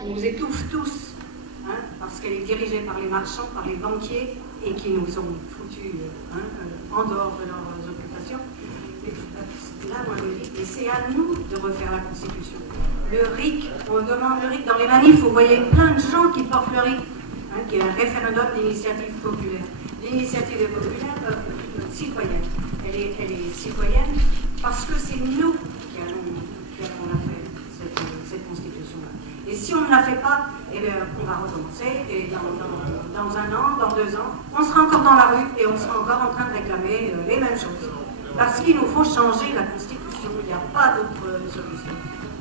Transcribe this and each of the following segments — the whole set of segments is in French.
qui nous étouffe tous, hein, parce qu'elle est dirigée par les marchands, par les banquiers, et qui nous ont foutus en dehors de leurs occupations. Là, moi, je dis, et c'est à nous de refaire la Constitution. Le RIC, on demande le RIC dans les manifs, vous voyez plein de gens qui portent le RIC, hein, qui est un référendum d'initiative populaire. L'initiative populaire citoyenne. Elle est citoyenne parce que c'est nous qui allons la faire, cette Constitution-là. Et si on ne la fait pas, eh bien, on va recommencer, et dans 1 an, dans 2 ans, on sera encore dans la rue et on sera encore en train de réclamer les mêmes choses. Parce qu'il nous faut changer la Constitution, il n'y a pas d'autre solution.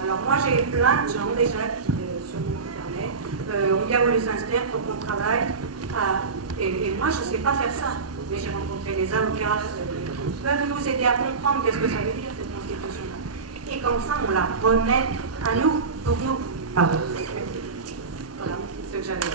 Alors moi j'ai plein de gens déjà qui, sur mon internet, ont bien voulu s'inscrire pour qu'on travaille. Et moi je ne sais pas faire ça, mais j'ai rencontré des avocats qui peuvent nous aider à comprendre qu'est-ce que ça veut dire cette Constitution-là. Et qu'enfin on la remette à nous, pour nous. Pardon. Voilà, c'est ce que j'avais.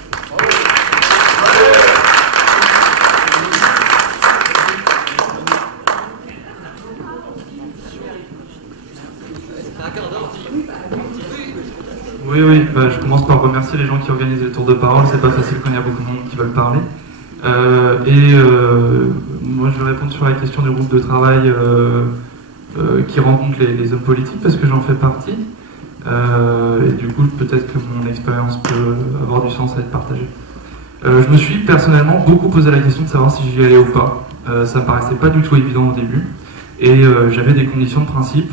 Oui, je commence par remercier les gens qui organisent le tour de parole, c'est pas facile quand il y a beaucoup de monde qui veulent parler. Moi je vais répondre sur la question du groupe de travail qui rencontre les hommes politiques, parce que j'en fais partie. Et du coup, peut-être que mon expérience peut avoir du sens à être partagée. Je me suis personnellement beaucoup posé la question de savoir si j'y allais ou pas. Ça me paraissait pas du tout évident au début. Et j'avais des conditions de principe,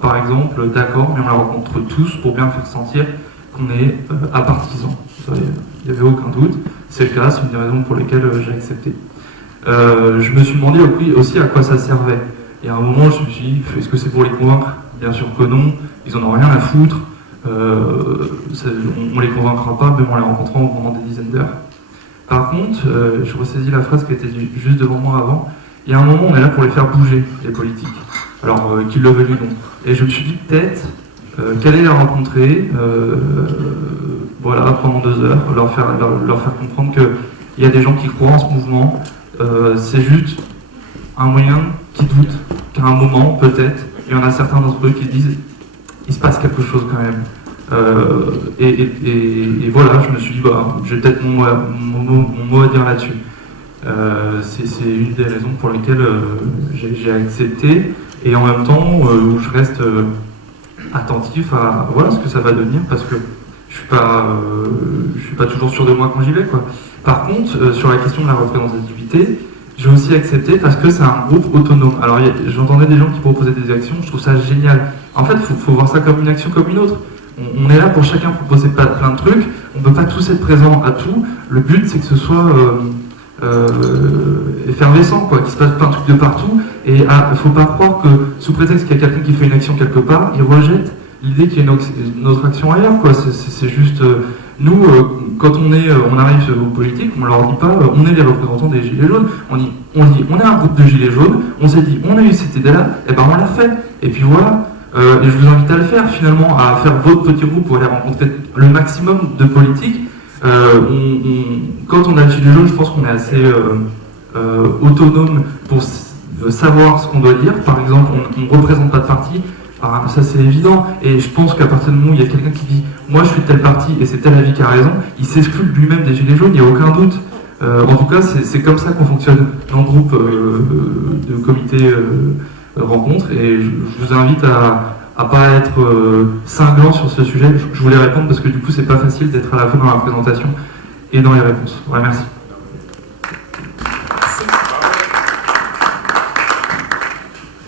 par exemple, d'accord, mais on la rencontre tous pour bien faire sentir qu'on est apartisan. Il n'y avait aucun doute. C'est le cas, c'est une des raisons pour lesquelles j'ai accepté. Je me suis demandé aussi à quoi ça servait. Et à un moment, je me suis dit, est-ce que c'est pour les convaincre? Bien sûr que non, ils en ont rien à foutre. On les convaincra pas, même en les rencontrant pendant des dizaines d'heures. Par contre, je ressaisis la phrase qui était juste devant moi avant. Il y a un moment, on est là pour les faire bouger, les politiques. Alors, qu'ils le veulent ou non. Et je me suis dit, peut-être, qu'aller les rencontrer, voilà, pendant 2 heures, leur faire comprendre qu'il y a des gens qui croient en ce mouvement. C'est juste un moyen qui doute qu'à un moment, peut-être, il y en a certains d'entre eux qui disent, il se passe quelque chose quand même. Et voilà, je me suis dit, j'ai peut-être mon mot à dire là-dessus. C'est une des raisons pour lesquelles j'ai accepté, et en même temps où je reste attentif à voilà ce que ça va devenir, parce que je suis pas toujours sûr de moi quand j'y vais, quoi. Par contre, sur la question de la représentativité, j'ai aussi accepté parce que c'est un groupe autonome. Alors j'entendais des gens qui proposaient des actions, je trouve ça génial. En fait, faut voir ça comme une action comme une autre. On est là pour chacun proposer plein de trucs, on ne peut pas tous être présents à tout. Le but, c'est que ce soit effervescent, quoi, qu'il se passe plein de trucs de partout, et il ne faut pas croire que sous prétexte qu'il y a quelqu'un qui fait une action quelque part, il rejette l'idée qu'il y a une autre action ailleurs, quoi. C'est juste nous, quand on arrive aux politiques, on leur dit pas on est les représentants des gilets jaunes, on dit on est un groupe de gilets jaunes, on s'est dit on a eu cette idée là, et ben on l'a fait, et puis voilà. Et je vous invite à le faire finalement, à faire votre petit groupe pour aller rencontrer le maximum de politiques. Quand on a le gilet jaune, je pense qu'on est assez autonome pour savoir ce qu'on doit dire. Par exemple, on ne représente pas de parti, ça c'est évident, et je pense qu'à partir du moment où il y a quelqu'un qui dit « moi je suis de tel parti et c'est tel avis qui a raison », il s'exclut lui-même des gilets jaunes, il n'y a aucun doute. En tout cas, c'est comme ça qu'on fonctionne dans le groupe de comité rencontre, et je vous invite à pas être cinglant sur ce sujet. Je voulais répondre parce que du coup c'est pas facile d'être à la fois dans la présentation et dans les réponses. Ouais, merci.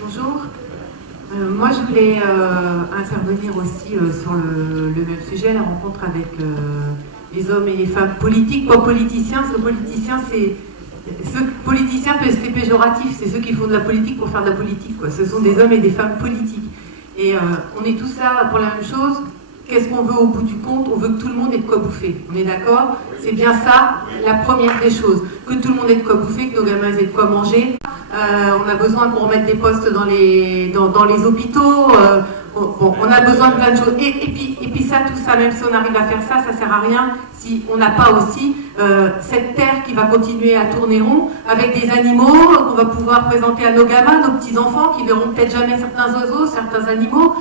Bonjour. Moi je voulais intervenir aussi sur le même sujet, la rencontre avec les hommes et les femmes politiques, pas politiciens. Politiciens, c'est péjoratif, c'est ceux qui font de la politique pour faire de la politique, quoi. Ce sont des hommes et des femmes politiques. Et on est tous là pour la même chose. Qu'est-ce qu'on veut au bout du compte? On veut que tout le monde ait de quoi bouffer. On est d'accord? C'est bien ça, la première des choses. Que tout le monde ait de quoi bouffer, que nos gamins aient de quoi manger. On a besoin qu'on remette des postes dans les hôpitaux. On a besoin de plein de choses. Et puis ça, tout ça, même si on arrive à faire ça, ça sert à rien si on n'a pas aussi cette terre qui va continuer à tourner rond, avec des animaux qu'on va pouvoir présenter à nos gamins, nos petits-enfants qui verront peut-être jamais certains oiseaux, certains animaux.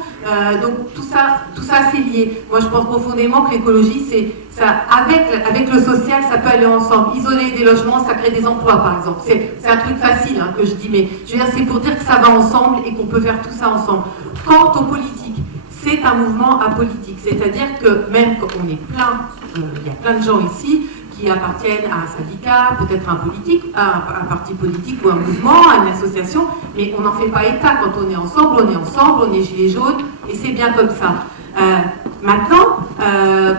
Donc tout ça c'est lié. Moi je pense profondément que l'écologie, c'est ça, avec le social, ça peut aller ensemble. Isoler des logements, ça crée des emplois par exemple. C'est un truc facile hein, que je dis, mais je veux dire, c'est pour dire que ça va ensemble et qu'on peut faire tout ça ensemble. Quant aux politiques, c'est un mouvement apolitique, c'est-à-dire que même quand on est plein, il y a plein de gens ici qui appartiennent à un syndicat, peut-être à un politique, à un parti politique ou un mouvement, à une association, mais on n'en fait pas état. Quand on est ensemble, on est gilets jaunes, et c'est bien comme ça. Maintenant,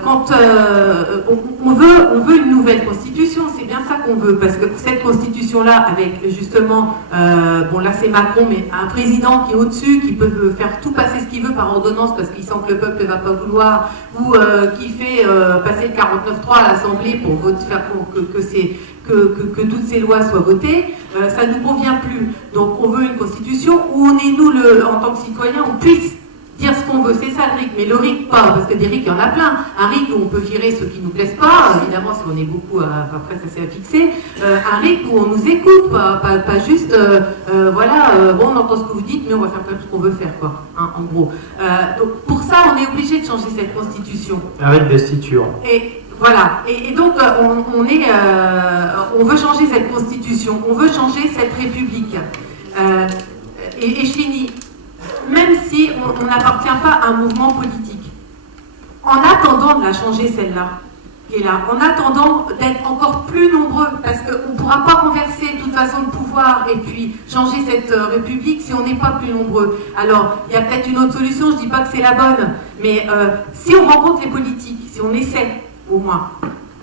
quand on veut une nouvelle constitution, c'est bien ça qu'on veut, parce que cette constitution-là, avec justement, bon là c'est Macron, mais un président qui est au-dessus, qui peut faire tout passer ce qu'il veut par ordonnance, parce qu'il sent que le peuple ne va pas vouloir, ou qui fait passer le 49.3 à l'Assemblée pour faire que toutes ces lois soient votées, ça ne nous convient plus. Donc on veut une constitution où on est, nous, en tant que citoyens, on puisse dire ce qu'on veut, c'est ça le RIC, mais le RIC pas, parce que des RIC il y en a plein. Un RIC où on peut virer ceux qui nous plaisent pas, évidemment si on est beaucoup, après ça c'est à fixer. Un RIC où on nous écoute, pas juste, voilà, bon on entend ce que vous dites, mais on va faire quand même ce qu'on veut faire, quoi, hein, en gros. Donc pour ça on est obligé de changer cette constitution. Avec destitution. Et voilà, et donc on veut changer cette constitution, on veut changer cette république. Et je finis. Même si on n'appartient pas à un mouvement politique, en attendant de la changer celle-là, qui est là, en attendant d'être encore plus nombreux, parce qu'on ne pourra pas renverser de toute façon le pouvoir et puis changer cette république si on n'est pas plus nombreux. Alors, il y a peut-être une autre solution, je ne dis pas que c'est la bonne, mais si on rencontre les politiques, si on essaie au moins,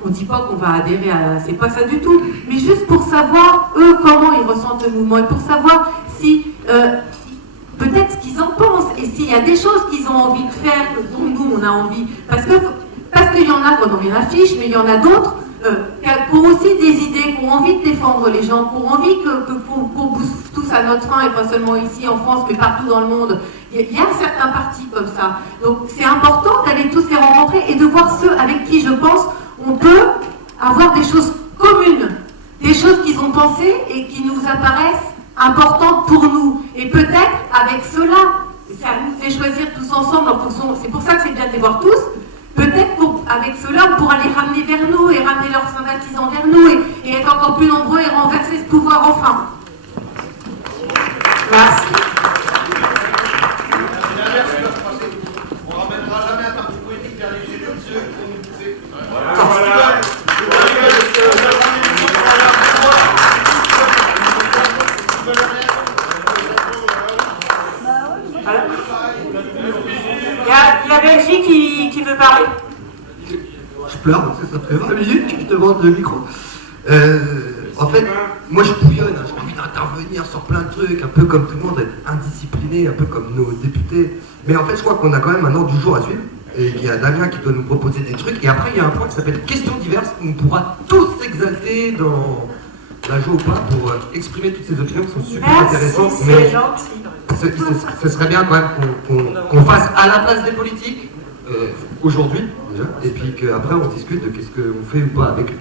on ne dit pas qu'on va adhérer à... c'est pas ça du tout, mais juste pour savoir, eux, comment ils ressentent le mouvement, et pour savoir si... peut-être ce qu'ils en pensent, et s'il y a des choses qu'ils ont envie de faire, dont nous on a envie, parce qu'il y en a qui n'ont rien affiche, mais il y en a d'autres qui ont aussi des idées, qui ont envie de défendre les gens, qui ont envie qu'on bouffe tous à notre faim, et pas seulement ici en France, mais partout dans le monde. Il y a certains partis comme ça. Donc c'est important d'aller tous les rencontrer et de voir ceux avec qui, je pense, on peut avoir des choses communes, des choses qu'ils ont pensées et qui nous apparaissent importante pour nous. Et peut-être avec cela, ça nous fait choisir tous ensemble en fonction, c'est pour ça que c'est bien de les voir tous, peut-être qu'avec cela on pourra les ramener vers nous et ramener leurs sympathisants vers nous et être encore plus nombreux et renverser ce pouvoir enfin. Merci. On ramènera jamais un parti politique vers les gilets jaunes pour nous bouffer. Il y a Belgique qui veut parler. Je pleure parce que ça fait 20 minutes que je demande le micro. En fait, moi je bouillonne, hein, j'ai envie d'intervenir sur plein de trucs, un peu comme tout le monde, être indiscipliné, un peu comme nos députés. Mais en fait, je crois qu'on a quand même un ordre du jour à suivre, et qu'il y a Damien qui doit nous proposer des trucs. Et après, il y a un point qui s'appelle questions diverses, où on pourra tous s'exalter dans la joie ou pas pour exprimer toutes ces opinions qui sont super intéressantes. C'est gentil. Ce serait bien quand même qu'on fasse à la place des politiques, aujourd'hui déjà, et puis qu'après on discute de qu'est-ce qu'on fait ou pas avec eux.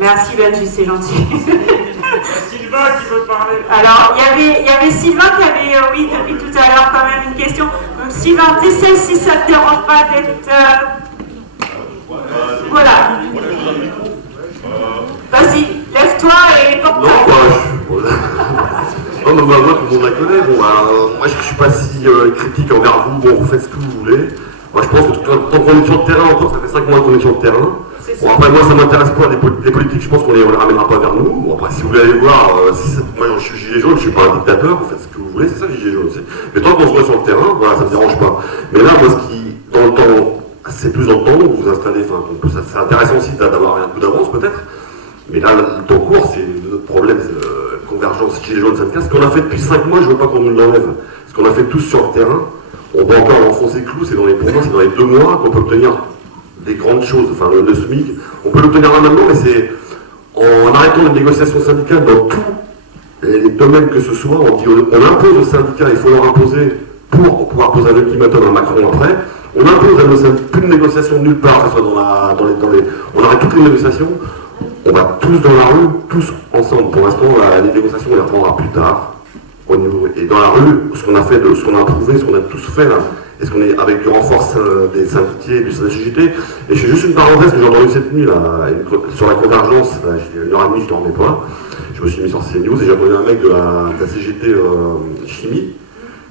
Merci Benji, c'est gentil. Sylvain qui veut parler. Alors, il y avait Sylvain qui avait, oui, depuis tout à l'heure, quand même une question. Donc Sylvain, t'essaies si ça te dérange pas d'être... Voilà. Vas-y, lève-toi et porte-toi. Non, mais moi, tout le monde la connaît. Bon, moi, je ne suis pas si critique envers vous. Bon, vous faites ce que vous voulez. Moi, je pense que tant qu'on est sur le terrain encore, ça fait 5 mois qu'on est sur le terrain. Bon, après, moi, ça ne m'intéresse pas. Les politiques, je pense qu'on ne les ramènera pas vers nous. Bon, après, si vous voulez aller voir, moi, je suis gilet jaune, je ne suis pas un dictateur. Vous faites ce que vous voulez, c'est ça, les gilets jaunes aussi. Mais tant qu'on se voit sur le terrain, voilà, ça ne me dérange pas. Mais là, moi, ce qui, dans le temps, c'est plus dans le temps, vous vous installez, enfin, c'est intéressant aussi d'avoir un coup d'avance, peut-être. Mais là, le temps court, c'est notre problème, c'est convergence gilets jaunes, syndicat. Ce qu'on a fait depuis 5 mois, je ne veux pas qu'on nous l'enlève. Ce qu'on a fait tous sur le terrain, on va encore enfoncer le clou, pour moi, c'est dans les 2 mois qu'on peut obtenir des grandes choses. Enfin, le SMIC, on peut l'obtenir là maintenant, mais c'est en arrêtant les négociations syndicales dans tous les domaines que ce soit, on impose aux syndicats, il faut leur imposer pour pouvoir poser un ultimatum à Macron après. On impose à nos syndicats plus de négociations nulle part, que ce soit on arrête toutes les négociations. On va tous dans la rue, tous ensemble. Pour l'instant, les négociations, on les reprendra plus tard. au niveau. Et dans la rue, ce qu'on a fait, ce qu'on a approuvé, ce qu'on a tous fait là, et ce qu'on est avec du renfort des syndiqués, de la CGT. Et je fais juste une parenthèse que j'ai entendue cette nuit là, sur la convergence. Là, j'ai 1h30, je ne dormais pas. Je me suis mis sur CNews et j'ai entendu un mec de la CGT Chimie.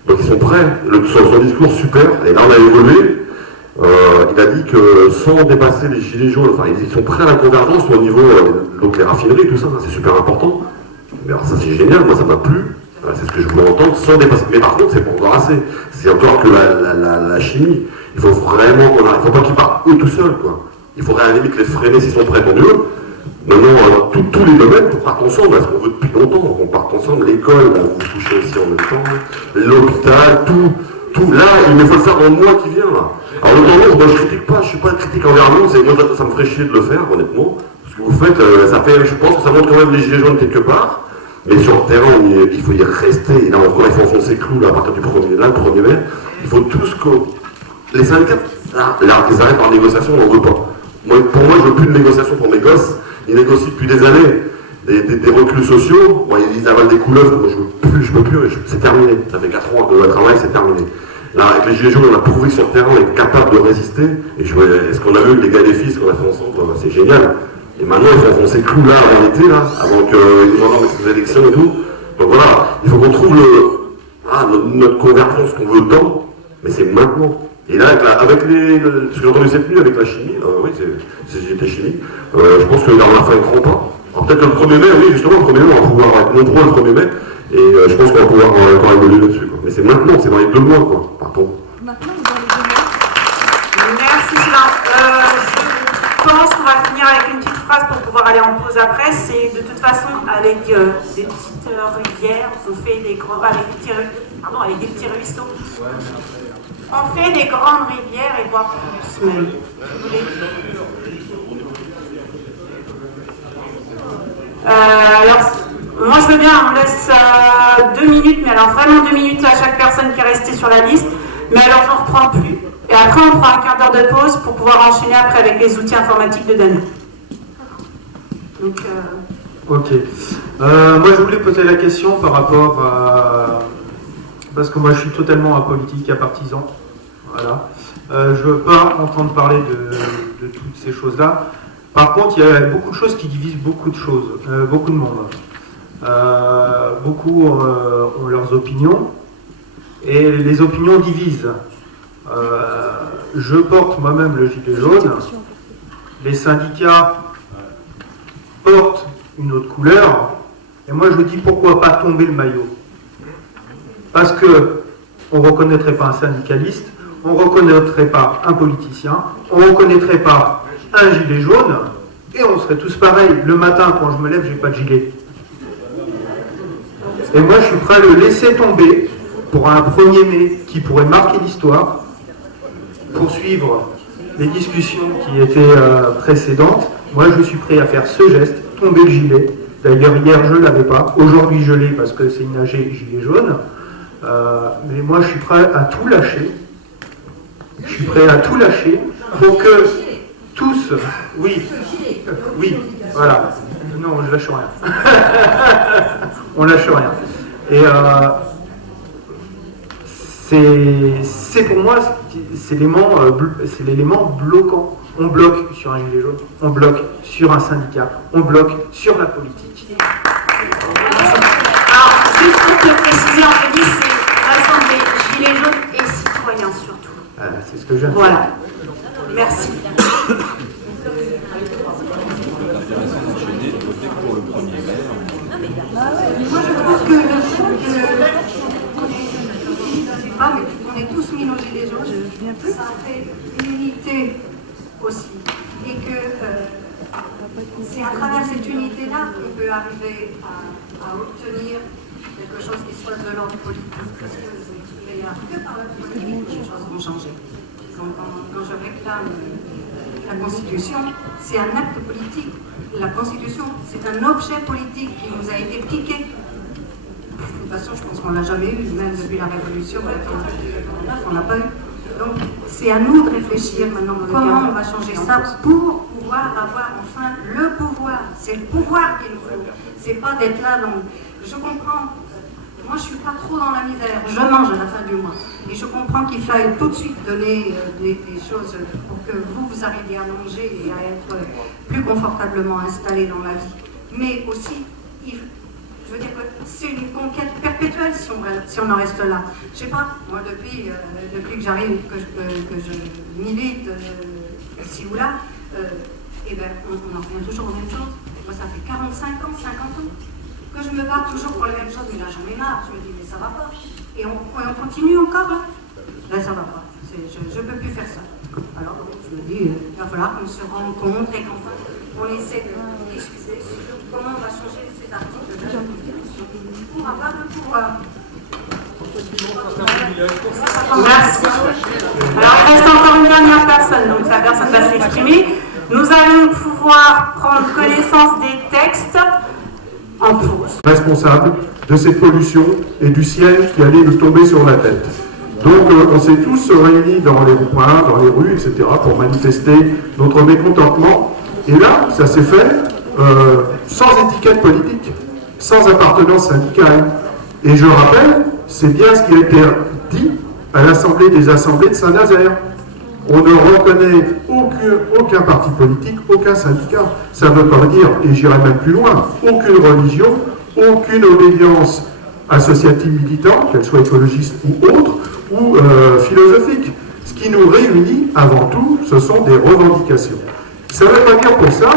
Donc ils sont prêts. Son discours super. Et là on a évolué. Il a dit que sans dépasser les gilets jaunes, enfin ils sont prêts à la convergence au niveau donc les raffineries, tout ça, c'est super important. Mais alors ça c'est génial, moi ça m'a plu. C'est ce que je voulais entendre, sans dépasser. Mais par contre, c'est pas encore assez. C'est encore que la chimie. Il faut vraiment qu'on arrive. Il ne faut pas qu'ils partent eux tout seuls, quoi. Il faudrait à la limite les freiner s'ils sont prêts pour mieux. Maintenant, tous les domaines, qu'on parte ensemble, parce qu'on veut depuis longtemps, qu'on parte ensemble. L'école, là, vous touchez aussi en même temps. L'hôpital, tout. Là, il faut le faire dans le mois qui vient, là. Alors, le temps long, moi, je critique pas, je suis pas critique envers vous. Moi, ça me ferait chier de le faire, honnêtement. Ce que vous faites, ça fait, je pense que ça montre quand même les gilets jaunes quelque part. Mais sur le terrain, il faut y rester. Et là encore, il faut enfoncer le clou là, à partir du 1er mai. Il faut tous que. Les syndicats, ils arrêtent par négociation, on n'en veut pas. Pour moi, je veux plus de négociation pour mes gosses. Ils négocient depuis des années des reculs sociaux. Bon, ils avalent des couleuvres. Moi, je peux plus. C'est terminé. Ça fait 4 ans que le travail, c'est terminé. Là, avec les Gilets jaunes, on a prouvé sur le terrain, on est capable de résister. Et ce qu'on a vu, les gars et les filles, ce qu'on a fait ensemble, c'est génial. Et maintenant, il faut enfoncer le clou là, en réalité, là, avant qu'ils nous rendent ces élections et tout. Donc voilà, il faut qu'on trouve notre convergence qu'on veut tant, mais c'est maintenant. Et là, avec ce que j'ai entendu cette nuit avec la chimie, oui, j'étais chimie, je pense qu'on a fait un grand pas. Alors peut-être le 1er mai, oui, justement, le 1er mai, on va pouvoir être nombreux le 1er mai, et je pense qu'on va pouvoir encore évoluer là-dessus. Mais c'est maintenant, c'est dans les 2 mois, quoi. Pardon. Merci, Sylvain. Je pense qu'on va finir avec une petite phrase pour pouvoir aller en pause après. C'est de toute façon avec des petites rivières, on fait des grands, avec des petits ruisseaux. On fait des grandes rivières et voire plus même. Alors, moi je veux bien, on laisse 2 minutes, mais alors vraiment 2 minutes à chaque personne qui est restée sur la liste. Mais alors j'en reprends plus. Et après on prend un quart d'heure de pause pour pouvoir enchaîner après avec les outils informatiques de Damien. Donc, Ok. Moi je voulais poser la question par rapport à... Parce que moi je suis totalement apolitique, apartisan. Voilà. Je ne veux pas entendre parler de toutes ces choses-là. Par contre, il y a beaucoup de choses qui divisent beaucoup de choses, beaucoup de monde. Beaucoup ont leurs opinions et les opinions divisent. Je porte moi-même le gilet jaune. Les syndicats portent une autre couleur. Et moi, je dis pourquoi pas tomber le maillot. Parce que on ne reconnaîtrait pas un syndicaliste, on ne reconnaîtrait pas un politicien, on ne reconnaîtrait pas un gilet jaune, et on serait tous pareils. Le matin, quand je me lève, j'ai pas de gilet. Et moi, je suis prêt à le laisser tomber pour un 1er mai qui pourrait marquer l'histoire, poursuivre les discussions qui étaient précédentes. Moi, je suis prêt à faire ce geste, tomber le gilet. D'ailleurs, hier, je ne l'avais pas. Aujourd'hui, je l'ai parce que c'est une AG gilet jaune. Mais moi, je suis prêt à tout lâcher. Je suis prêt à tout lâcher pour que tous... Oui, voilà. Non, je lâche rien. On lâche rien. Et c'est pour moi, c'est l'élément bloquant. On bloque sur un gilet jaune, on bloque sur un syndicat, on bloque sur la politique. alors, juste pour te préciser, Anthony, c'est rassembler gilets jaunes et citoyens surtout. C'est ce que j'aime. Voilà. Merci. Moi, je trouve que le fait on est tous mis nos gilets jaunes, ça fait une unité aussi. Et que c'est à travers cette unité-là qu'on peut arriver à obtenir quelque chose qui soit de l'ordre politique. Parce qu'il n'y a que par la politique que les choses vont changer. Donc, quand je réclame la Constitution, c'est un acte politique. La Constitution, c'est un objet politique qui nous a été piqué. De toute façon, je pense qu'on ne l'a jamais eu, même depuis la Révolution, on n'a pas eu. Donc, c'est à nous de réfléchir maintenant comment on va changer ça pour pouvoir avoir enfin le pouvoir. C'est le pouvoir qu'il nous faut. C'est pas d'être là. Donc, je comprends. moi je suis pas trop dans la misère, je mange à la fin du mois. Et je comprends qu'il faille tout de suite donner des choses pour que vous arriviez à manger et à être plus confortablement installé dans la vie. Mais aussi, je veux dire que c'est une conquête perpétuelle si on en reste là. Je sais pas, moi depuis que j'arrive, que je milite ici ou là, eh ben, on en revient toujours aux mêmes choses. Moi ça fait 45 ans, 50 ans que je me bats toujours pour les mêmes choses, mais là j'en ai marre, je me dis mais ça va pas. Et on continue encore là. Là ça va pas, je peux plus faire ça. Alors je me dis, il va falloir qu'on se rencontre et qu'enfin on essaie de discuter sur comment on va changer ces articles de la Constitution pour avoir le pouvoir. Merci. Alors il reste encore une dernière personne, donc la personne va s'exprimer. Nous allons pouvoir prendre connaissance des textes en pause. Responsable de cette pollution et du ciel qui allait nous tomber sur la tête. Donc on s'est tous réunis dans les ronds-points, dans les rues, etc. pour manifester notre mécontentement. Et là, ça s'est fait sans étiquette politique, sans appartenance syndicale. Et je rappelle, c'est bien ce qui a été dit à l'Assemblée des Assemblées de Saint-Nazaire. On ne reconnaît aucun parti politique, aucun syndicat. Ça ne veut pas dire, et j'irai même plus loin, aucune religion, aucune obédience associative militante, qu'elle soit écologiste ou autre, ou philosophique. Ce qui nous réunit, avant tout, ce sont des revendications. Ça ne veut pas dire pour ça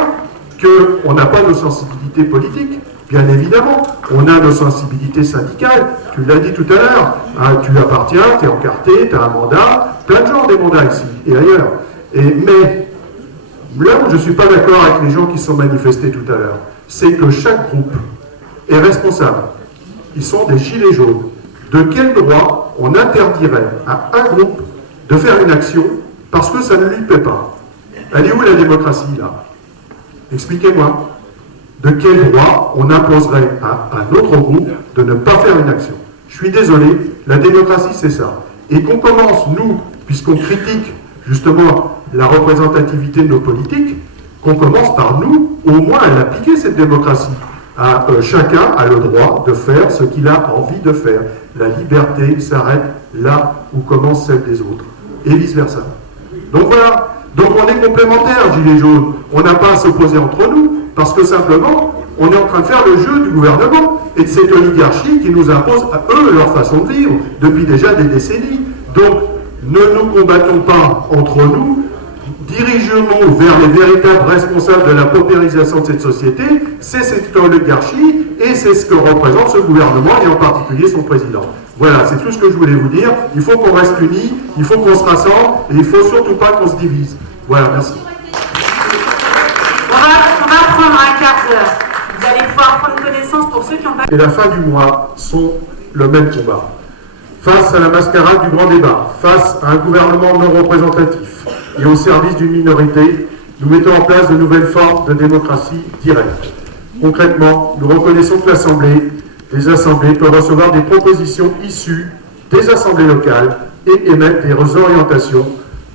qu'on n'a pas nos sensibilités politiques. Bien évidemment, on a nos sensibilités syndicales. Tu l'as dit tout à l'heure, hein, tu appartiens, tu es encarté, tu as un mandat, plein de gens ont des mandats ici et ailleurs. Mais là où je ne suis pas d'accord avec les gens qui sont manifestés tout à l'heure, c'est que chaque groupe est responsable. Ils sont des gilets jaunes. De quel droit on interdirait à un groupe de faire une action parce que ça ne lui plaît pas? Elle est où la démocratie là? Expliquez-moi. De quel droit on imposerait à un autre groupe de ne pas faire une action? Je suis désolé, la démocratie c'est ça. Et qu'on commence, nous, puisqu'on critique justement la représentativité de nos politiques, qu'on commence par nous, au moins à l'appliquer cette démocratie. Chacun a le droit de faire ce qu'il a envie de faire. La liberté s'arrête là où commence celle des autres. Et vice-versa. Donc voilà. Donc on est complémentaires, Gilets jaunes. On n'a pas à s'opposer entre nous, parce que simplement, on est en train de faire le jeu du gouvernement et de cette oligarchie qui nous impose à eux leur façon de vivre depuis déjà des décennies. Donc, ne nous combattons pas entre nous, dirigeons-nous vers les véritables responsables de la paupérisation de cette société, c'est cette oligarchie et c'est ce que représente ce gouvernement et en particulier son président. Voilà, c'est tout ce que je voulais vous dire. Il faut qu'on reste unis, il faut qu'on se rassemble et il ne faut surtout pas qu'on se divise. Voilà, merci. On va prendre un quart d'heure. Vous allez pouvoir prendre connaissance pour ceux qui n'ont pas... Et la fin du mois sont le même combat. Face à la mascarade du grand débat, face à un gouvernement non représentatif et au service d'une minorité, nous mettons en place de nouvelles formes de démocratie directe. Concrètement, nous reconnaissons que les assemblées peuvent recevoir des propositions issues des assemblées locales et émettre des orientations,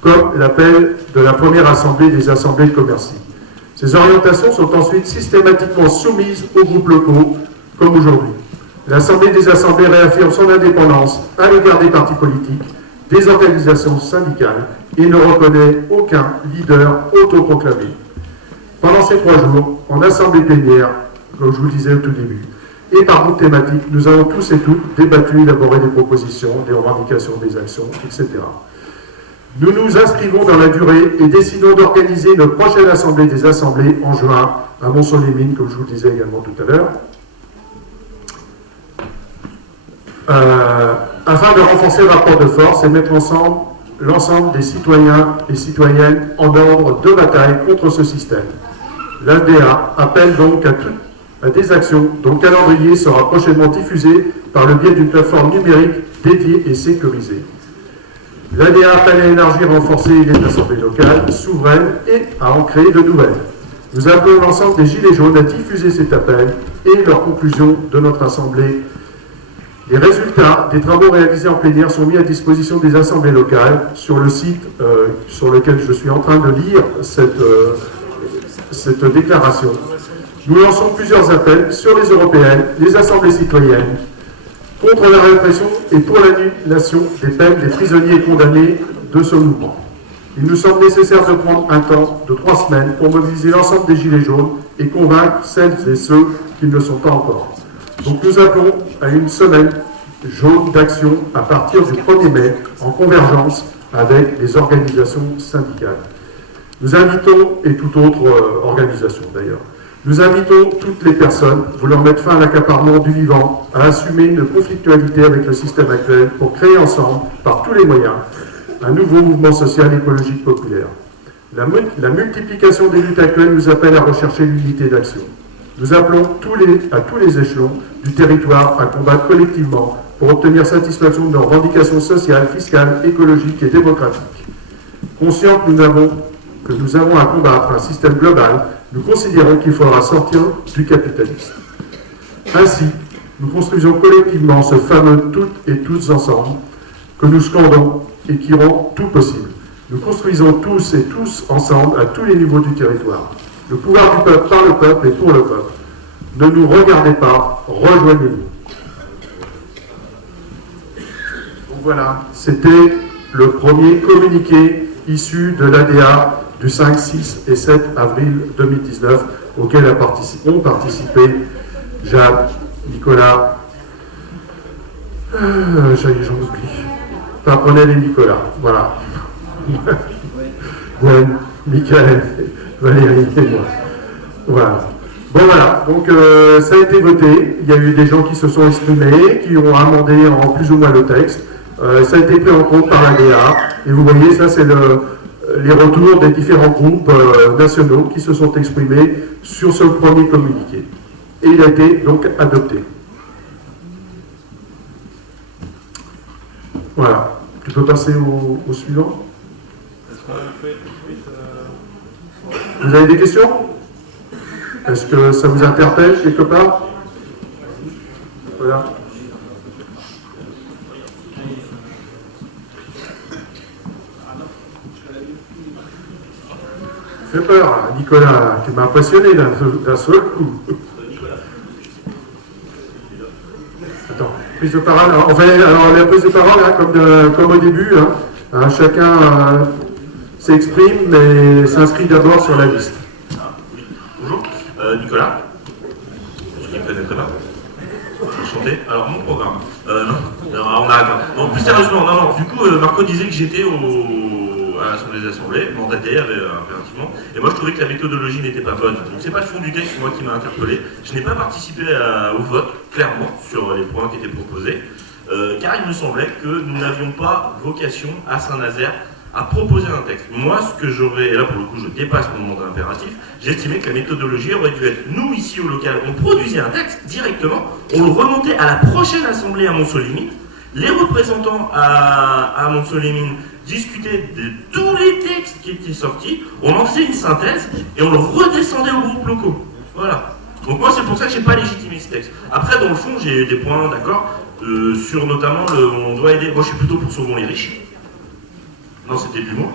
comme l'appel de la première assemblée des assemblées de commerce. Ces orientations sont ensuite systématiquement soumises aux groupes locaux, comme aujourd'hui. L'Assemblée des assemblées réaffirme son indépendance à l'égard des partis politiques, des organisations syndicales et ne reconnaît aucun leader autoproclamé. Pendant ces 3 jours, en assemblée plénière, comme je vous le disais au tout début, et par groupe thématique, nous avons tous et toutes débattu, élaboré des propositions, des revendications, des actions, etc. Nous nous inscrivons dans la durée et décidons d'organiser notre prochaine assemblée des assemblées en juin à Montceau-les-Mines, comme je vous le disais également tout à l'heure, afin de renforcer le rapport de force et mettre ensemble l'ensemble des citoyens et citoyennes en ordre de bataille contre ce système. L'ADA appelle donc à des actions dont le calendrier sera prochainement diffusé par le biais d'une plateforme numérique dédiée et sécurisée. L'ADA appelle à élargir et renforcer les assemblées locales, souveraines et à en créer de nouvelles. Nous appelons l'ensemble des Gilets jaunes à diffuser cet appel et leurs conclusions de notre assemblée. Les résultats des travaux réalisés en plénière sont mis à disposition des assemblées locales sur le site sur lequel je suis en train de lire cette déclaration. Nous lançons plusieurs appels sur les européennes, les assemblées citoyennes, contre la répression et pour l'annulation des peines des prisonniers condamnés de ce mouvement. Il nous semble nécessaire de prendre un temps de 3 semaines pour mobiliser l'ensemble des Gilets jaunes et convaincre celles et ceux qui ne le sont pas encore. Donc nous appelons à une semaine jaune d'action à partir du 1er mai en convergence avec les organisations syndicales. Nous invitons, et toute autre organisation d'ailleurs, nous invitons toutes les personnes voulant mettre fin à l'accaparement du vivant à assumer une conflictualité avec le système actuel pour créer ensemble, par tous les moyens, un nouveau mouvement social écologique populaire. La multiplication des luttes actuelles nous appelle à rechercher l'unité d'action. Nous appelons à tous les échelons du territoire à combattre collectivement pour obtenir satisfaction de nos revendications sociales, fiscales, écologiques et démocratiques. Conscients que nous avons à combattre un système global, nous considérons qu'il faudra sortir du capitalisme. Ainsi, nous construisons collectivement ce fameux toutes et tous ensemble que nous scandons et qui rend tout possible. Nous construisons tous et tous ensemble à tous les niveaux du territoire. Le pouvoir du peuple par le peuple et pour le peuple. Ne nous regardez pas, rejoignez-nous. Donc voilà, c'était le premier communiqué issu de l'ADA du 5, 6 et 7 avril 2019, auquel ont participé Jade, Nicolas, j'en oublie, Paprenel et Nicolas, voilà. Gwen, Michael, Valérie et moi. Voilà. Bon voilà, donc ça a été voté, il y a eu des gens qui se sont exprimés, qui ont amendé en plus ou moins le texte, ça a été pris en compte par l'ADA, et vous voyez, ça c'est les retours des différents groupes nationaux qui se sont exprimés sur ce premier communiqué. Et il a été donc adopté. Voilà. Tu peux passer au suivant. Vous avez des questions? Est-ce que ça vous interpelle quelque part? Voilà. Fais peur, hein, Nicolas, tu m'as impressionné d'un seul coup. Attends, prise de parole. Alors la prise de parole, hein, comme au début, hein, chacun s'exprime, mais s'inscrit d'abord sur la liste. Bonjour, Nicolas. Je ne me connais pas. Enchanté. Alors, mon programme. Non, on arrête. Non, plus sérieusement, non. Du coup, Marco disait que j'étais à l'Assemblée des Assemblées, mandaté impérativement, et moi je trouvais que la méthodologie n'était pas bonne. Donc c'est pas le fond du texte, moi qui m'a interpellé. Je n'ai pas participé au vote, clairement, sur les points qui étaient proposés, car il me semblait que nous n'avions pas vocation à Saint-Nazaire à proposer un texte. Moi, ce que j'aurais, et là pour le coup je dépasse mon mandat impératif, j'estimais que la méthodologie aurait dû être, nous ici au local, on produisait un texte directement, on le remontait à la prochaine assemblée à Montceau-les-Mines, les représentants à Montceau-les-Mines discutaient de tous les textes qui étaient sortis, on en faisait une synthèse et on le redescendait aux groupes locaux. Voilà. Donc moi c'est pour ça que je n'ai pas légitimé ce texte. Après dans le fond j'ai des points d'accord sur notamment on doit aider, moi je suis plutôt pour sauvons les riches. Non, c'était de l'humour.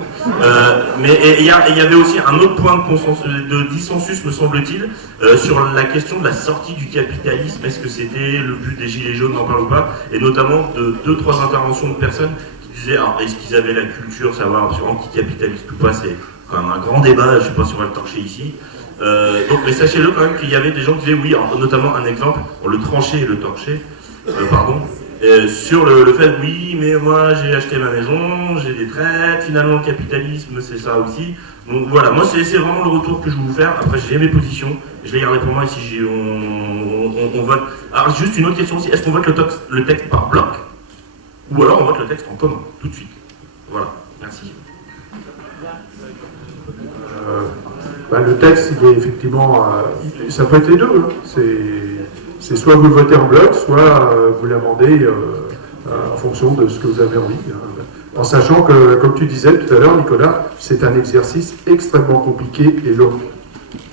Mais il y avait aussi un autre point de dissensus, me semble-t-il, sur la question de la sortie du capitalisme. Est-ce que c'était le but des Gilets jaunes, n'en parle ou pas? Et notamment de 2-3 interventions de personnes qui disaient, alors, est-ce qu'ils avaient la culture, savoir sur anticapitaliste ou pas? C'est quand même un grand débat, je ne sais pas si on va le torcher ici. Donc, mais sachez-le quand même qu'il y avait des gens qui disaient, oui, alors, notamment un exemple, le trancher et le torcher, sur le fait, oui, mais moi j'ai acheté ma maison, j'ai des traites, finalement le capitalisme c'est ça aussi. Donc voilà, moi c'est vraiment le retour que je vais vous faire. Après j'ai mes positions, je vais garder pour moi et si on vote. Alors juste une autre question aussi, est-ce qu'on vote le texte par bloc ou alors on vote le texte en commun, tout de suite? Voilà, merci. Le texte, il est effectivement, ça peut être les deux. Hein. C'est soit vous le votez en bloc, soit vous l'amendez en fonction de ce que vous avez envie. Hein. En sachant que, comme tu disais tout à l'heure, Nicolas, c'est un exercice extrêmement compliqué et long.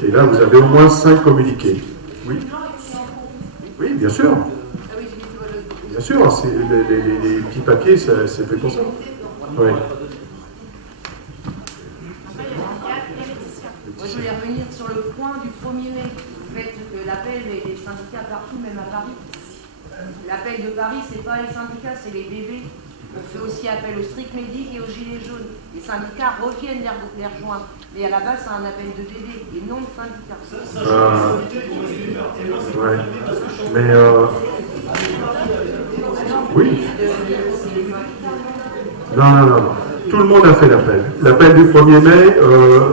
Et là, vous avez au moins 5 communiqués. Oui. Oui, bien sûr. Bien sûr, les petits papiers, c'est fait pour ça. Oui. Moi, je voulais revenir sur le point du 1er mai. Vous faites l'appel des syndicats partout, même à Paris. L'appel de Paris, c'est pas les syndicats, c'est les bébés. On fait aussi appel aux strict médic et aux gilets jaunes. Les syndicats reviennent les rejoindre. Mais à la base, c'est un appel de bébés et non de syndicats. Ouais. Mais oui. Non. Tout le monde a fait l'appel. L'appel du 1er mai,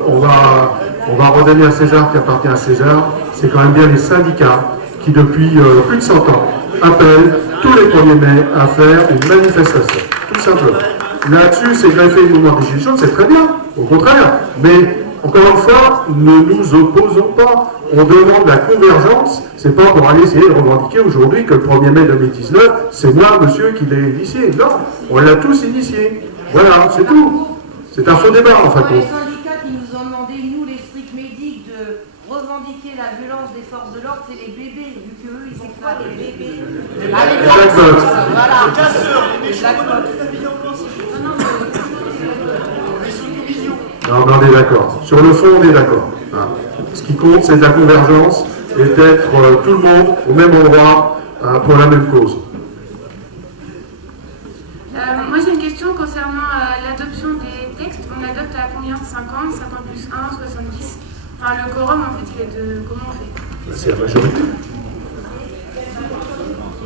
on va redonner à César qui appartient à César. C'est quand même bien les syndicats qui, depuis plus de 100 ans, appellent tous les 1er mai à faire une manifestation. Tout simplement. Là-dessus, c'est greffé le mouvement des Gilets jaunes, c'est très bien. Au contraire. Mais, encore une fois, ne nous opposons pas. On demande la convergence. C'est pas pour aller essayer de revendiquer aujourd'hui que le 1er mai 2019, c'est moi, monsieur, qui l'ai initié. Non, on l'a tous initié. Voilà, c'est tout. C'est un faux débat, en fait. Les syndicats qui nous ont demandé, nous, les strict médics, de revendiquer la violence des forces de l'ordre, c'est les bébés, vu qu'eux, ils ont pas les bébés. Les Black Box. Voilà. Les casseurs, les méchants. Non, mais on est d'accord. Sur le fond, on est d'accord. Hein. Ce qui compte, c'est la convergence et d'être tout le monde au même endroit pour la même cause. Moi, j'ai une question concernant l'adoption des textes. On adopte à combien? 50, 50 plus 1, 70? Enfin, le quorum, en fait, il est de... Comment on fait? C'est la majorité.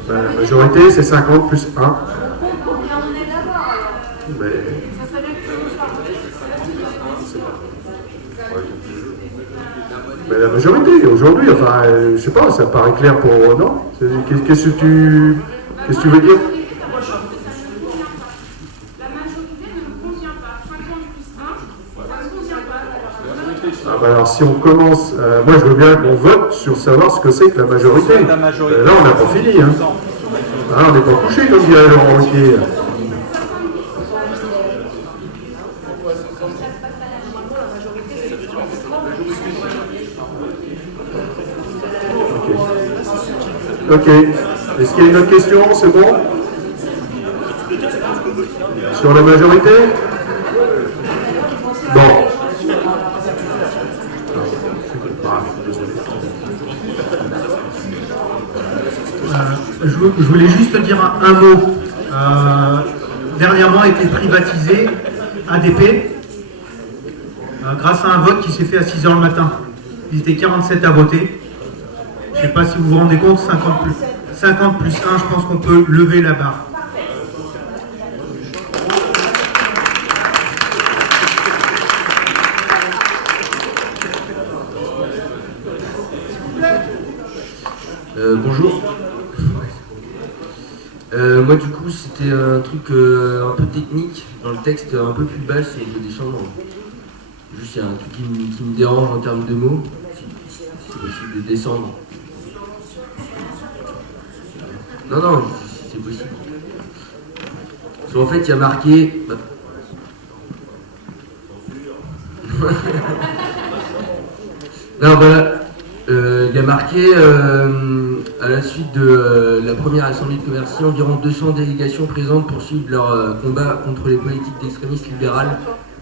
La majorité, c'est 50 plus 1. Mais... Mais la majorité, aujourd'hui, enfin, je sais pas, ça paraît clair pour... Non? Qu'est-ce que tu veux dire? La majorité ne me convient pas. 50 plus 1, ça ne me convient pas. Ah bah alors, si on commence... moi, je veux bien qu'on vote sur savoir ce que c'est que la majorité. Là, on n'a pas fini, hein. Ah, on n'est pas couché, comme dirait Laurent Ruquier. Ok. Est-ce qu'il y a une autre question? C'est bon? Sur la majorité? Bon. Je voulais juste dire un mot. Dernièrement a été privatisé ADP grâce à un vote qui s'est fait à 6 h le matin. Ils étaient 47 à voter. Je ne sais pas si vous vous rendez compte, 50 plus 1, je pense qu'on peut lever la barre. Bonjour. Moi du coup c'était un truc un peu technique dans le texte, un peu plus bas, c'est de descendre. Juste il y a un truc qui me dérange en termes de mots, si c'est possible de descendre. Non, c'est possible. Parce qu'en fait il y a marqué... Non voilà. Il y a marqué, à la suite de la première assemblée de commerce, environ 200 délégations présentes poursuivent leur combat contre les politiques d'extrémistes libérales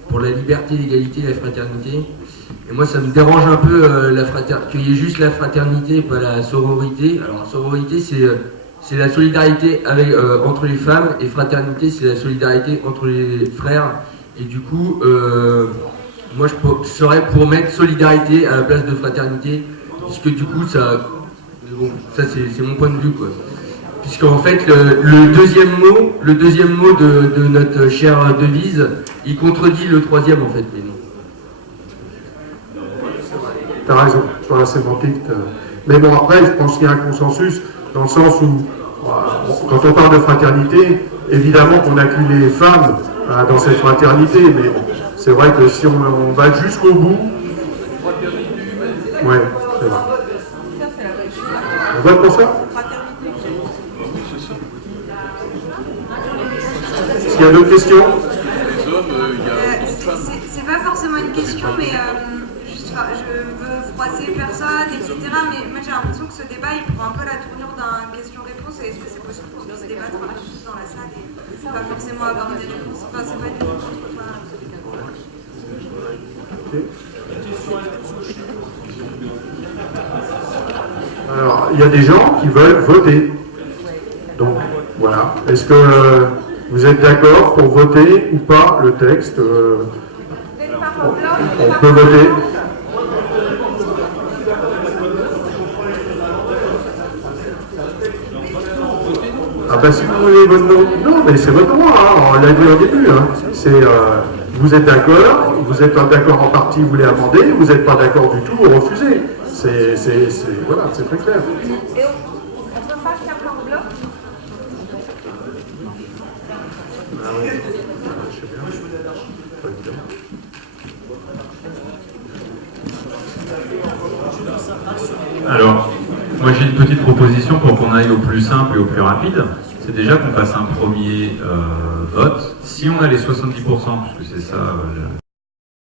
pour la liberté, l'égalité et la fraternité. Et moi, ça me dérange un peu qu'il y ait juste la fraternité et pas la sororité. Alors, la sororité, c'est la solidarité entre les femmes, et fraternité, c'est la solidarité entre les frères. Et du coup, moi, je serais pour mettre solidarité à la place de fraternité. Puisque du coup, ça c'est mon point de vue, quoi. Puisqu'en fait, le deuxième mot de notre chère devise, il contredit le troisième, en fait. Mais non. T'as raison, sur la sémantique. Mais bon, après, je pense qu'il y a un consensus, dans le sens où, quand on parle de fraternité, évidemment qu'on inclut les femmes dans cette fraternité, mais c'est vrai que si on va jusqu'au bout, ouais. On vote pour ça? Est-ce qu'il y a d'autres questions? C'est pas forcément une question, mais je veux froisser personne, etc. Mais moi j'ai l'impression que ce débat il prend un peu la tournure d'un question-réponse. Et est-ce que c'est possible qu'on puisse débattre juste dans la salle et pas forcément avoir des réponses? Enfin, c'est pas du tout contre toi. Alors, il y a des gens qui veulent voter. Est-ce que vous êtes d'accord pour voter ou pas le texte On peut voter. Ah ben si vous voulez votre nom, non mais c'est votre droit, hein, on l'a dit au début. Hein. Vous êtes d'accord, vous êtes d'accord en partie, vous voulez amender, vous n'êtes pas d'accord du tout, vous refusez. Voilà, c'est très clair. Et on peut pas faire par bloc? Ah oui, je sais bien. Pas évident. Alors, moi j'ai une petite proposition pour qu'on aille au plus simple et au plus rapide. C'est déjà qu'on fasse un premier vote. Si on a les 70%, puisque c'est ça